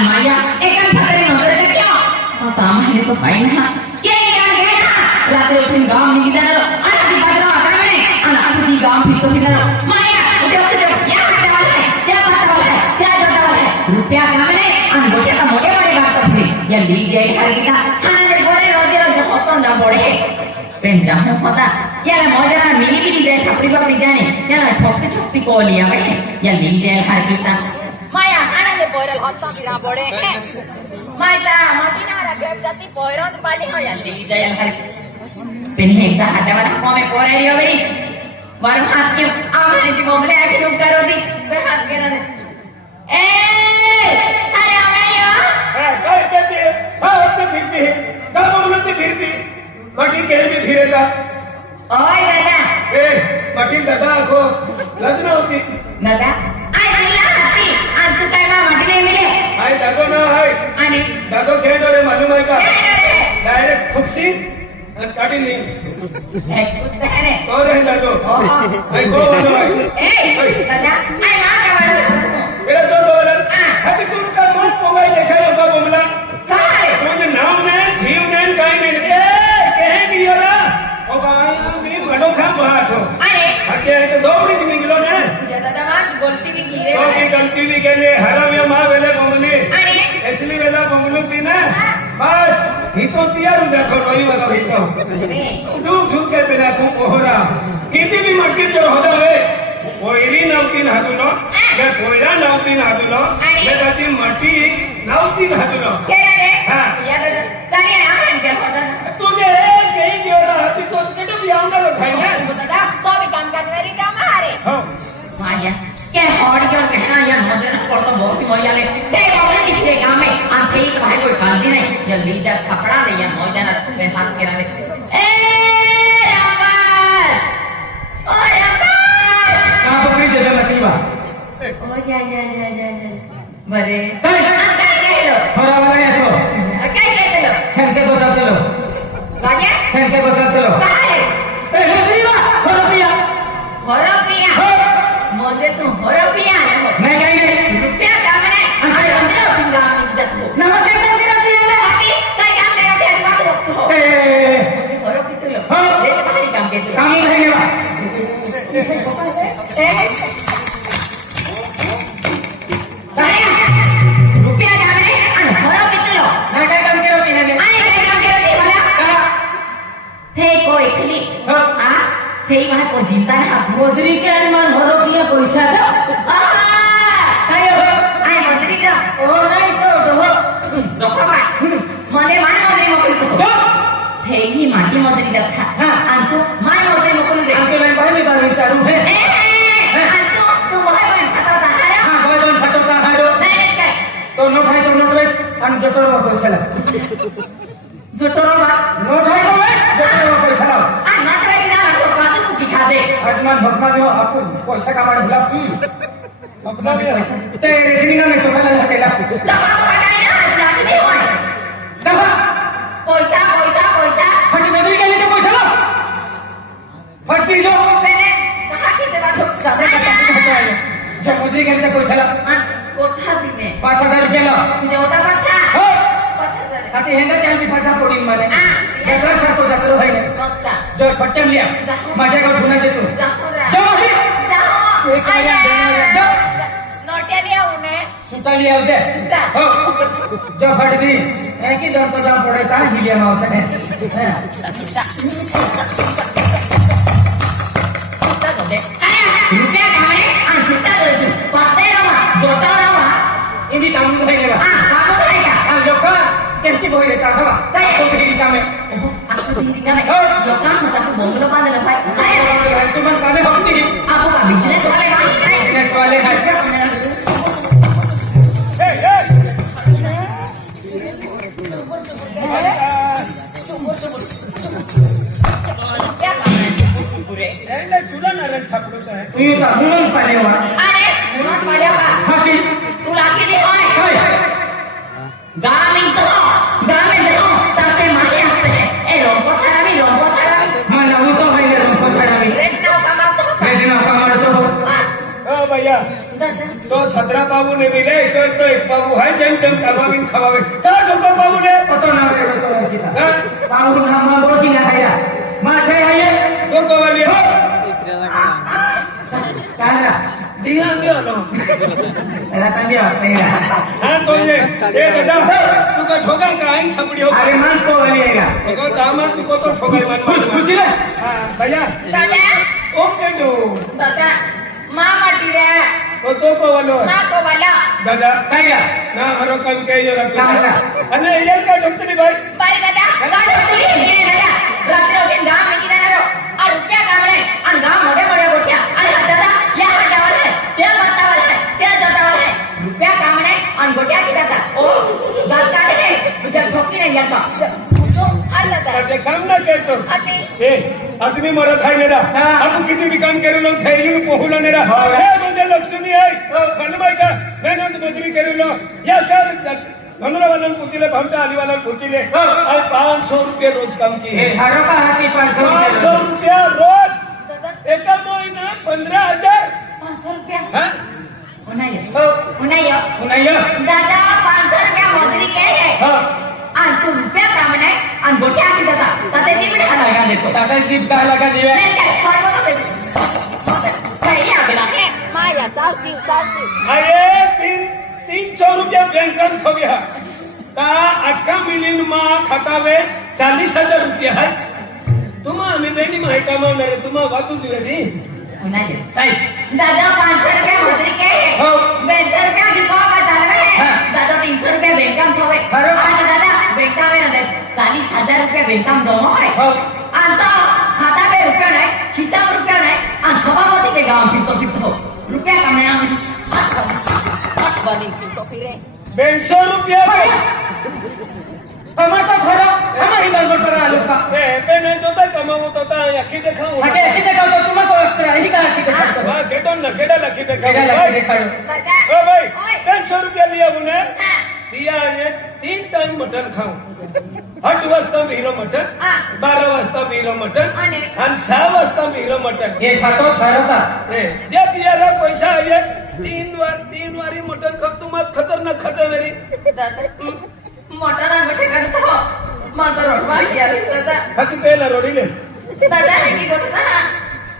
Maya, kan fatari nonton sa kya? Oh, tama ini to bhai na. Kya gaya na? Ratre uthin gaam ni gidaro. Ana di badro agar mane. Ana apni gaam phir to gidaro. Maya, ude ya hata wala hai. Kya pata wala hai. Kya jota wala hai. Rupiya kamane. An gote ta mote bade baat to phir. Ya li jai har kita. Ana je bore roje hoton na bode. Pen jamu pata. Ya la mojara mini mini jai sapri bapri jane. Ya la thokti ko liya bhai. Ya li jai har kita. Maya, ana de boiral hotta pira bode hai. Maya, matina ra grab jati boiral pali ho ya li jai har. Pen hekta hata wala kome pore riyo bhai. Baru hat ke amane di momle ake luk karo di. Ber hat ke na de. अरे अमैया काय कहते असं फिरते का बोलत फिरते बाकी केल भी फिरेला ओय दादा बाकी दादा को लग्न होती दादा आय तुला हत्ती आज तू काय मा माटी नाही मिले आय दादो ना हाय आणि दादो खेळ डोळे मालूम आहे का अरे डायरेक्ट खुपसी काटी नहीं कुछ है तो रहे दादो आय को वालो है दादा आय ना का वाला मेरा दो डॉलर अभी तुमका नोट मोबाइल देखा होगा बोमला काय तुझे नाम नहीं थीम नहीं काय नहीं कहेगी योरा ओ भाई मी मनोखा बात हो अरे आके तो दौड़ी की निकलो ना तुझ्या दादा मां की गलती भी की रे तो की गलती भी के लिए हराम या मां वेले बोमली अरे इसलिए वेला बोमलू थी ना बस ही तो तैयार हो जातो रोई वाला ही तो तू के बिना तू कोहरा किती भी मटकी जो होदा वे कोयरी नवतीन हातुलो या कोयरा नवतीन हातुलो या त्याची मटी नवतीन हातुलो केरा रे हां या दादा चाले ना म्हणते होता तुझे काही जेवढा हाती तो तिकडे बी आवणार खाय ना दादा तो भी काम करणारी काम आहे हो माझ्या क्या हॉड क्यों कहना यार नजर पड़ता बहुत ही मजा ले ते बाबा की फिरे काम में आप कहीं तो भाई कोई गलती नहीं या लीजा थपड़ा दे या मौजा ना रखो मैं हाथ गिरा दे ए रंबर ओ रंबर का पकड़ी जेबे मतीवा ओ जा बरे काय काय लो होरा वाला येतो काय लो शंके बसातलो राजा शंके बसातलो काय ए मतीवा होरा पिया मोदे तू होरा पिया नाही नाही रुपया काम नाही अरे अंदर पिंगा निघत हो नमस्ते नमस्ते बाकी काय काम नाही ते अजिबात बघतो मोदे होरा पितलो रे बाहेर काम केतो काम नाही गेला रुपया काम नाही आणि होरा पितलो नाही काय काम केलं होती ह्याने आणि काय काम केलं ते मला का ते कोई खली आ ते मला को जिंता ना मोजरी के आणि मन होरो किया पैसा दो काय हो आय मंत्री का ओ नाही तो हो लोका बाय मने मान मध्ये मोकळी जो हे ही माटी मंत्री दखा हां आणि तू मान मध्ये मोकळी दे आमके लाइन भाई मी बार विचारू हे आणि तू बाहेर पण खाता दहा हां बाय दोन खातो का हारो नाही काय तो नोट आहे तो नोट रे आणि जतरो पैसा ला जोटरो बा नोट आहे तो रे जतरो पैसा ला आणि नाटवाई ना तो काजू कुठी खाते आजमान भगवान हो आपण पैसा का मार भुला अपना भी ते रेसिंग में चोखा ला केला दवा नाही ना रात्री नाही होय दवा पैसा फटी मजूरी केली ते पैसा ला फटी जो पेने दहा किती बाजू सादे का होतो आहे जे मजूरी केली ते पैसा ला कोठा दिने 5000 रुपये ला तुझे होता पठा हो 5000 आता हेंदा त्या मी पैसा पोडिंग माने हां जगला सारखो जातो भाई ने बघता जो फट्टम लिया माझ्या गाव ठुना देतो जाऊ जाओ एक हजार जा नोट्या लिया उने सुता लिया उदे हो जो फट दी एक ही दर तो जा पड़े का हिलिया मावते हैं सुता दे अरे रुपया कामने आणि सुता दे पत्ते रामा जोटा रामा इनी तामू धरले बा हां बाबू काय का हां लोक त्यांची बोल येतात हवा काय तो घरी कामे aku tinggi kan lokal macam tu bonglo pada lepas saya तुम्हाला कामे होती aku kan business वाले भाई kan बिजनेस वाले हैं चूल्हा नारायण छापडत आहे तुम्ही म्हणून पाहिले वा अरे मुराद माझ्या का हाकी तुला किती होय काय गामिन तो गामिन तो ताके मागे असते ए रोंको थारावी मला उतो पाहिले रोंको थारावी रेट नाव कमावतो काय दिना 17 पाबू ने मिले तो एक पाबू है जेम तेम खावावीन खावावे का ठोका पाबू ने पतो ना रे तो हाँ? पाहू ना मा रोटी ना खाया मा काय आहे दो कवाली काय ना ध्यान दिया लो रतन दिया तेरा हाँ तो ये दादा तू का ठोका का आई सबड़ी हो अरे मान को वालीगा तो दामाद तू को तो ठोका मन खुशी रे हाँ भैया दादा ओके तो दादा मामा टिरे तो को वालो ना को वाला दादा काय का ना हरो कम के ये रखो काय अने ये क्या डॉक्टर भाई बाय दादा दादा ये दादा रात्री उठून गाव में किती जाणार और रुपया कामले आणि गाव मोठे मोठे गोठ्या आणि दादा या हटावाले त्या मातावाले त्या जटावाले रुपया कामले आणि गोठ्या किती जातात ओ गाव काढले तुझ्या ठोकी नाही येत तो आला दादा अरे काम ना करतो आते ए आदमी मरत आहे नेरा हाँ। आपण किती बी काम करेलो खेळून पोहलो नेरा हाँ। हे म्हणजे लक्ष्मी आहे बनवाय का मेहनत मजुरी करेलो या का धनुरावालन पुतिले भमटा अलीवालन पुतिले हाँ। और 500 रुपये रोज काम की हे हारो का हाती 500 500 रुपया रोज एका महिना 15,000 500 रुपया हाँ? उन्हायो दादा 500 रुपया मजुरी के है हां आणि तू रुपया कामले आणि गोठ्या किती जातात सध्याची मिळे लगा देखो टाका जीप का लगा दिवे माया चावती अरे 300 रुपया बैंकन थो गया ता अक्का मिलियन मा खातावे 40,000 रुपया है तुम्हा आम्ही बेनी माहिती कमावणार तुम्हा वातूच वेरी काय दादा 500 रुपया मजुरी के है हो 200 रुपया डिपॉ का चालवे हाँ। दादा 300 रुपया बैंकम थोवे बरोबर। आणि दादा बैंकावे ना 40,000 रुपया बैंकम जमा आहे हो आता खाता पे रुपया नाही खिचा रुपया नाही आणि सभापती ते गाव फिरतो रुपया कमण्यामध्ये बनी फिरतो फिरे 200 रुपया टमाटो खरा हमारी बंगोट पर आलू का ए पेने जोता कमावो तो ता यकी देखाऊ हटे किती का तो तुम्हाला ओळखतो ही का किती करतो हां केडो न केडा लकी देखाऊ केडा लकी देखाडो दादा ओ भाई ओय 200 रुपया लिया उन्हें हां दिया ये 3 टाइम मटन खाऊ 8 वाजता हीरो मटन हां 12 वाजता हीरो मटन आणि 6 वाजता हीरो मटन हे खातो खरं का ए जे दियारा पैसा आहे 3 वारी मटन खप तुम्हात खतरनाक खाता मेरी दादा मोठा रांगोटे काढतो माझा रोडवा गेला दादा हाती पेला रोडीले दादा हे की गोष्ट ना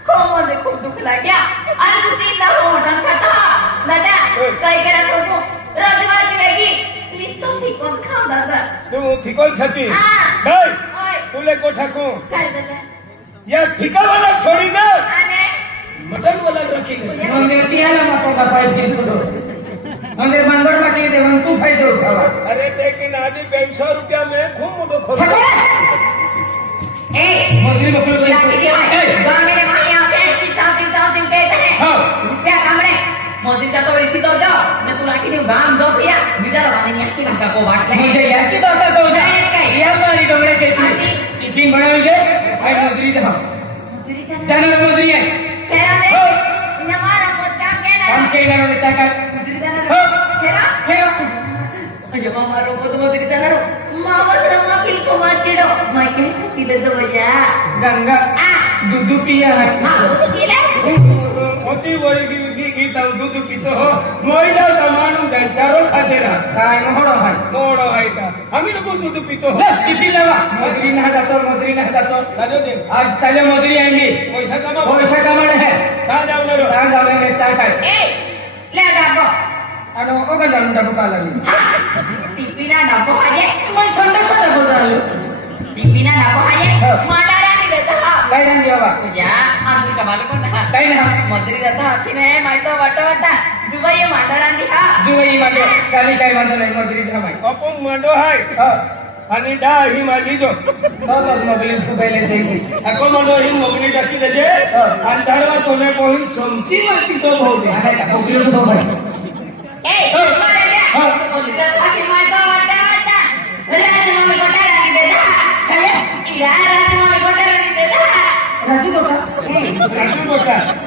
खूप म्हणजे खूप दुःख लाग्या आणि तू 3 दाव मोठा खाता दादा काय करा ठोको रजवाची वेगी प्लीज तो ठिकोण खाऊ दादा तू ठिकोल खाती हां भाई ओय तुले को ठाकू काय दादा या ठिका वाला छोड़ी दे आणि मटन वाला रखी ले म्हणजे तियाला मतो का पैसे तुडो म्हणजे बंगोट मध्ये देवन तू फायदे उठावा अरे लेकिन आधी 200 रुपया में खूब मोटो खोल ए मोदी लोक लागी के गांव में माही आते हैं कि चाव कहते हैं हां रुपया कामड़े मोदी जा तो इसी तो जाओ मैं तू लागी नहीं गांव जो पिया बिचारा वादे नहीं की भाषा को बांट ले म्हणजे याची भाषा तो या मारी डोंगरे केती टिफिन बनवली दे आणि मजुरी दे जाणार मजुरी आहे केरा दे हमारा मत काम के ना काम केलं रे त्या काय मजुरी देना केरा अरे मामा रो को मजुरी देना रो मामा सरमा किल को माचिडो मैं के किले दो भैया गंगा दूध पिया है हां तो किले होती वरी की ताऊ दूध पितो हो मोइला तमाणू चारो खातेरा काय मोहडो है मोडो आयता आम्ही लोक दूध पितो हो टिफिन लावा मजुरी ना जातो राजो दे आज चले मजुरी आएंगी पैसा कमा पैसा कमाने है कहाँ जाऊन रो सांग जावे रे काय ए ले डाबो आणि ओगा जाऊन डबू का लागली टिपिना डाबो आजे मैं संडा बोल राहिलो टिपिना डाबो आजे हाँ। माटारा नहीं देता काय नाही देवा या आम्ही कमाल कोणता काय ना मजुरी जाता की नाही माहिती वाटत होता जुबाई माटारा दी हा जुवई मागे काली काय माझं नाही मजुरी थांबाय अपन मंडो हाय हो आणि डा ही माझी जो तो मोबाईल फुगायला जाईल ako मनो ही मोगली टाकी देजे आणि झाडवा तोले पोहिन चमची माती तो भाऊ आता का फुगली तो भाई ए मारे जा मजुरी जाता की माहिती वाटत होता राजमामी कोटारा नहीं देता काय इला राजमामी कोटारा नहीं देता राजू बाबा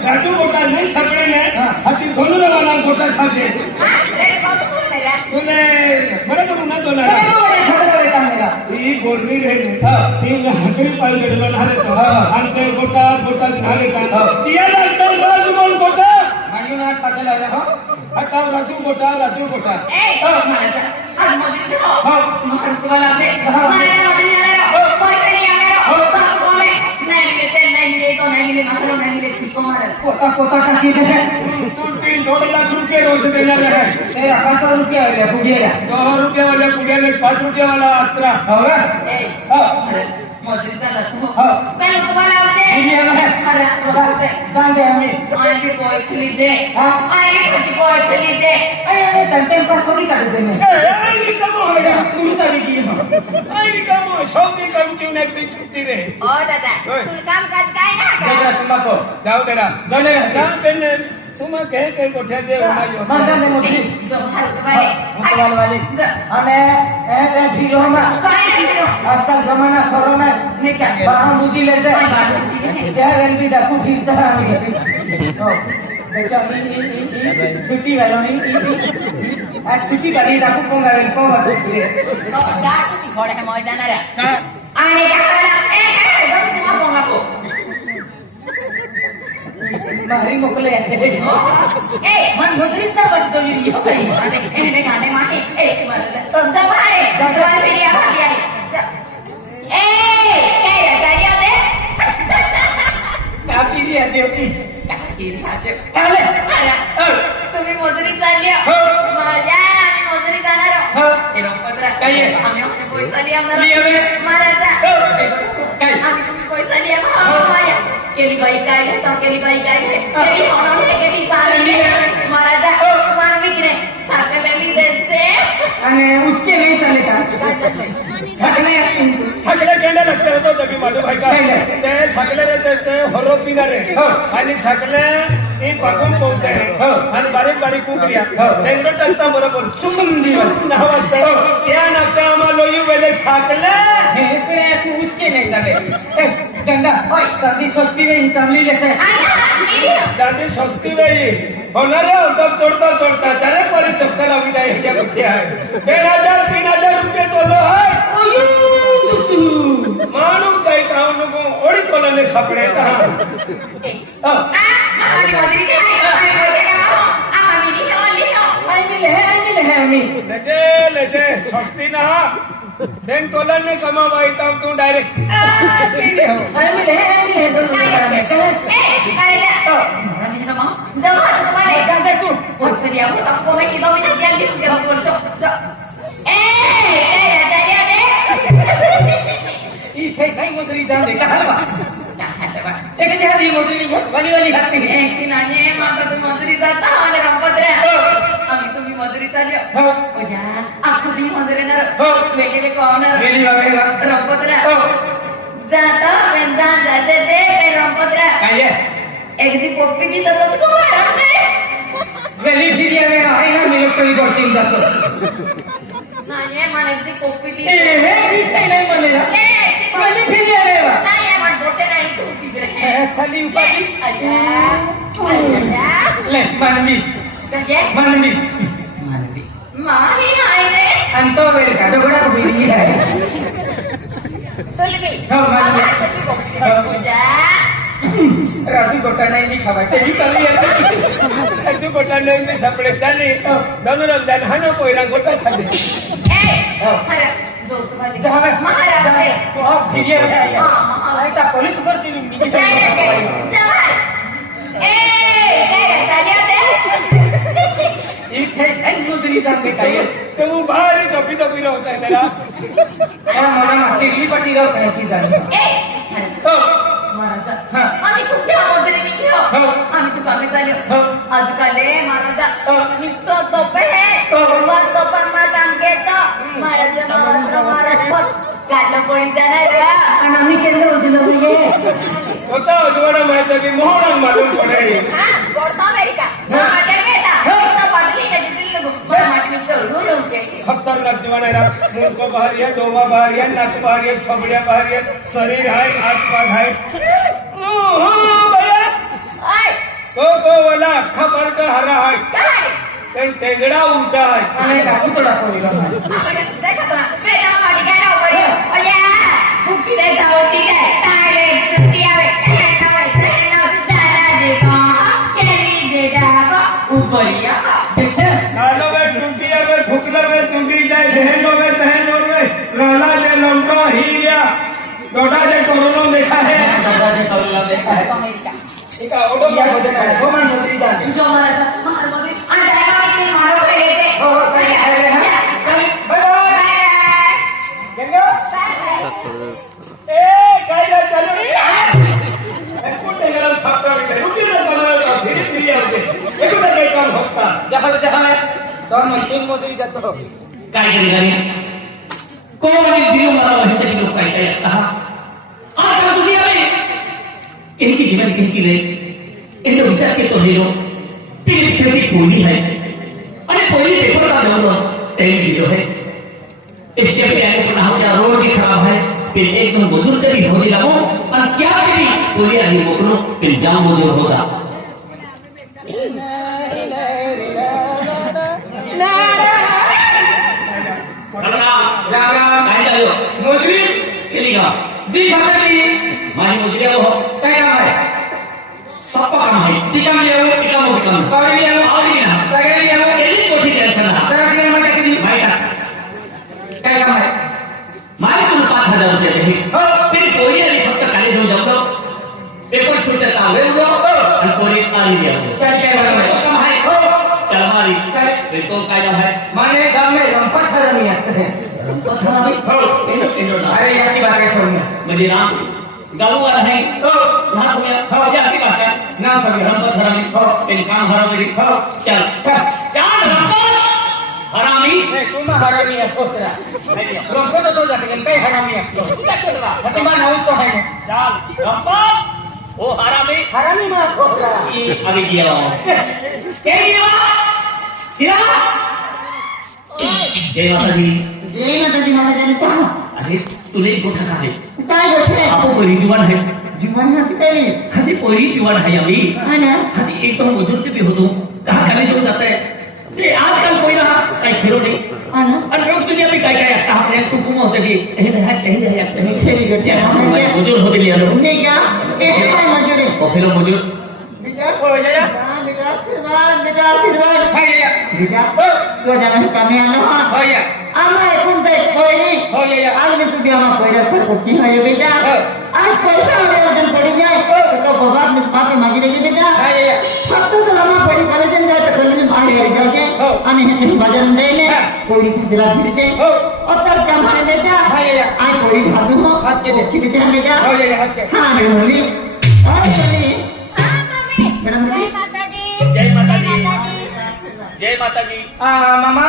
राजू बोटा नाही सगळे ने हाती धनुरावाला गोटा खाते हां ले बाबू सुन मेरा तुले बरोबर ना तोला ही बोलणी रे ती हाकरी पाल गेडला नाले तो आणि ते गोटा नाले का तियाला तर राजमोल गोटा मायून हात पाठवला हो आता राजू गोटा ए महाराजा आज मजुरी हो तुम्हाला तुम्हाला आपले मला मजुरी आणायला पैसे नाही आणायला बाप कोमे नाही मिले मात्र नाही मिले ठीक मार पोता टाकी देसे तू 3-2 लाख रुपये रोज देणार आहे ते 500 रुपये आले पुगेला 2 रुपये वाला पुण्याने 5 रुपये वाला अत्रा हो का ए हो मजुरी चालत हो हो पण तुम्हाला आवडते किती आहे अरे बोलते सांगे आम्ही आम्ही बोय खुलीचे हा आई कधी बोय खेळीचे अरे तंटे पास कधी काढते मी आई कमो है तुम्ही तरी की हो आई कमो सौदी कम क्यों नहीं दी छुट्टी रे हो दादा होय. तुला काम काज काय ना जरा तुम्हाला जाओ तेरा गले ना पहले तुम कह गोठे दे बनायो माता ने मोठी जो भारत वाले मोबाइल वाली અને એ ફિરોમાં काय नाही આજકાલ જમાના ખરોમાં नहीं क्या બહાર મૂકી લે છે कोई बात नहीं है ત્યાં વેલબી ડાકુ ફીરતા આવી છૂટી વેલોની આ છૂટી કાઢી ડાકુ પોંગાવેલ પોંગા घोडे मैदान रे आणि काय ए बघ तुम्हा पोंगाको મારી મોકલે ए मन मजुरीचा बटतो लिहियो काही आणि एवढे गाणे मागे ए तुम्हाला जमारे जमारे मीडिया भागी आली ए काय गाडी होते કાપી દે દેવકી अरे तुम्ही मजुरी चालली हो. माझ्या आम्ही मजुरी जाणार आहोत. हो हे पंधरा काय आहे? आम्ही आपले पैसा लिया लिया बे. महाराजा हो काय आम्ही तुम्ही पैसा लिया माया केली बाई काय घेता केली बाई काय घे केली म्हणून हे केली चालली महाराजा तुम्हाला मी की नाही साखरली द्यायचे અને उसके नहीं चले का थकने सगळे केंडे लागते होतो जबी माझं भाई का केंडे. ते सगळे ते हरो पिणारे हो. आणि सगळे ती बघून पोहते हो. आणि बारीक बारीक कुकरिया हो. तेंगडं टाकता बरोबर सुंदी नाव असते हो. त्या नाचा आम्हा लोयू वेळे सगळे हे इकडे तू उसके नहीं चले गंगा ओय सर्दी सस्ती में कमली लेते जाती सस्ती वेळी होणार रे तब चोडता चारे परी चक्कर आवी जाए ह्या कुठे आहे 2000-3000 रुपये तोलो आहे माणूक जाई का नको ओडी तोलाने सापडे हा आणि मजुरी काय आणि पैसे काय आम्ही लिहिलो हमी लेजे सस्ती ना देन तोलाने कमावा इताव तू डायरेक्ट काही मोजरी जाऊन दे का हलवा एक हाती मोजरी वाली हाती मजुरी जाता आणि रंपत्र्या आम्ही तुम्ही मजुरी चालू हो आपू दी मजुरी ना हो. वेगळे पाहुणार वेली वागेला रंपत्र्या हो जाता बेंजान जाते ते रंपत्र्या काय आहे एकदी पोपी की जातात तू आराम काय वेली फिरी आहे ना मी लोक कधी करतील जातो नाही म्हणायची पोपी ती हे काही नाही म्हणे वेली फिरी आहे साली उपाधी ले मानवी मानवी माही नाही रे आणि तो वेळ का दगडा बिल्ली आहे हो मानवी राजू गोटा नाही मी खावा ते चालू आहे तू गोटा नाही सापडे चालली दोन रमजान हा ना पोयरा गोटा खाली पोलीस करतील मोजरी सांगते काही ते मग भारी दबी राहत आहे त्याला मला मागची पाठी राहत आहे की जाणे आम्ही तुमच्या मजुरी निघलो हो. आम्ही तू कामी चालू हो. आजकाले महाराजा हो. निघतो तो पे मग तो पण मग काम घेतो महाराज काढलं पोळी जाणार आणि आम्ही केलं होतं होता अजवाडा माहिती की मोहन मालूम पडे खतरनाक दिवाना आहे मुंडक बाहेर या डोमा बाहेर या नाक बाहेर या छबड्या बाहेर या शरीर आहे हात पाय आहे तो वाला अख्खा पार्ट हरा आहे पण टेंगडा उलटा आहे उपरिया गालो में टूटिया में फुकला में टूटी जाए जहनो में तहनो में लाला जे लौटा ही गया डोडा जे कोरोना देखा है दादा ने करोला देखा है अमेरिका ठीक है ओडो क्या हो देखा है गोमन मंत्री जान जो हमारा महार मंदिर अंदर में मारो कर लेते ओ कहीं आ रहे हैं कभी गंगा ए कायदा चलो कुठे गरम छापता आहे रुकी ना जरा धीरे धीरे होते एकदा काय काम होता जहां जहां दोन तीन मोदी जातो काय करी कोणी दिलो मला माहिती की लोक काय काय आता आज दुनिया में कहीं की जीवन कहीं की नहीं इन लोग विचार के तो है लोग पीछे की पूरी है अरे कोई देखो ना लोग तेरी जो है इसके पे आगे बना हो जा रोड ही खराब है फिर एकदम बुजुर्ग भी होने लगो और क्या करी कोई आदमी बोलो फिर जाम बुजुर्ग होगा मोदी चलेगा जी बाबा जी मारी मुझे हो काय काम है सबका काम है टिकम ले आओ टिकम हो टिकम पावली ले आओ और ये ना सगळे ले आओ एली कोठी टेंशन ना जरा से मत करी भाई का काय काम है मारे तुम 5000 रुपये रहे हो फिर कोई अली फक्त खाली हो जाओ पेपर छूटता वे लो और कोई आली दिया चल काय काम है काम है हो चल मारी चल फिर तो काय है माने गांव में रंपा खरमी आते हैं पत्थर भी हो इन ना अरे यार की बात है छोड़ना मेरी राम गाँव वाला है हो ना तुम्हें हो या की बात है ना छोड़ राम पत्थर भी हो इन काम हरा मेरी हो चल चल राम हरामी नहीं सुमा हरामी है छोकरा रंपा तो जाते हैं कई हरामी है हतिमा नाउ तो है चल रंपा ओ हरामी हरामी मां छोकरा आगे किया क्या किया किया जय माता दी जय माता दी माता जाने तो अरे तूने गोठा का है काय गोठे आपको कोई जीवन है जीवन हाती काय खाली कोई जीवन है अभी है ना खाली एकदम बुजुर्ग भी हो तो कहाँ खाली जो जाता है ये आजकल कोई रहा कहीं खेलो नहीं है ना और लोग दुनिया में क्या क्या कहाँ अपने को घूमो होते भी कहीं रहा कहीं खेली गई हमारे बुजुर्ग होते लिया लोग नहीं क्या कैसे काय मजूरी और फिर बुजुर्ग बेटा हो जाया बेटा आशीर्वाद बेटा आशीर्वाद हो जाया बेटा तो जाना कमी आलो हा हो जाया आम्हा एकूण जाय कोयरी हो जाया आज मी तुझी आम्हा कोयरा सर कोटी होय बेटा हो. आज पैसा आले वजन पड़ी जाए तो बाबा अपने माफी मांगी लेगी बेटा हो जाया फक्त तुला मा पडी कॉलेजन जाय तर कॉलेजन बाहेर जायचे हो. आणि हे बाजार जायले हा. कोयरी तुझला फिरते हो. तर कामाले बेटा हो जाया आज कोयरी खादू हो हात के दे. बेटा बेटा हो जाया हात के हाँ मेरी मुरली और मुरली मेरा मुरली जय माता दी जय माता दी मामा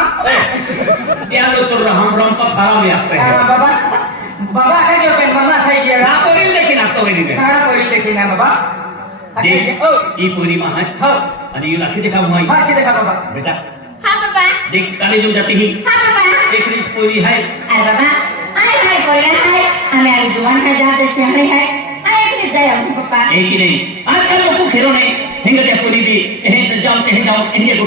क्या तो कर रहा हम रंपा खराब में आते हैं बाबा बाबा है जो पे मामा खाई गया आप और लेकिन आप तो वही नहीं खाना कोई देखी ना बाबा देख ये पूरी माँ है हो अरे ये राखी दिखा हुआ हां की देखा बाबा बेटा हाँ पापा देख काले जो जाती ही हाँ पापा एक रिंच पूरी है अरे बाबा आए हाय कोरिया है हमें अभी जुबान है जाते सियाने है आए के जाए हम पापा एक ही नहीं आजकल लोग खेलों ने हिंग पूरी भी जाओ जाओ इन्हें को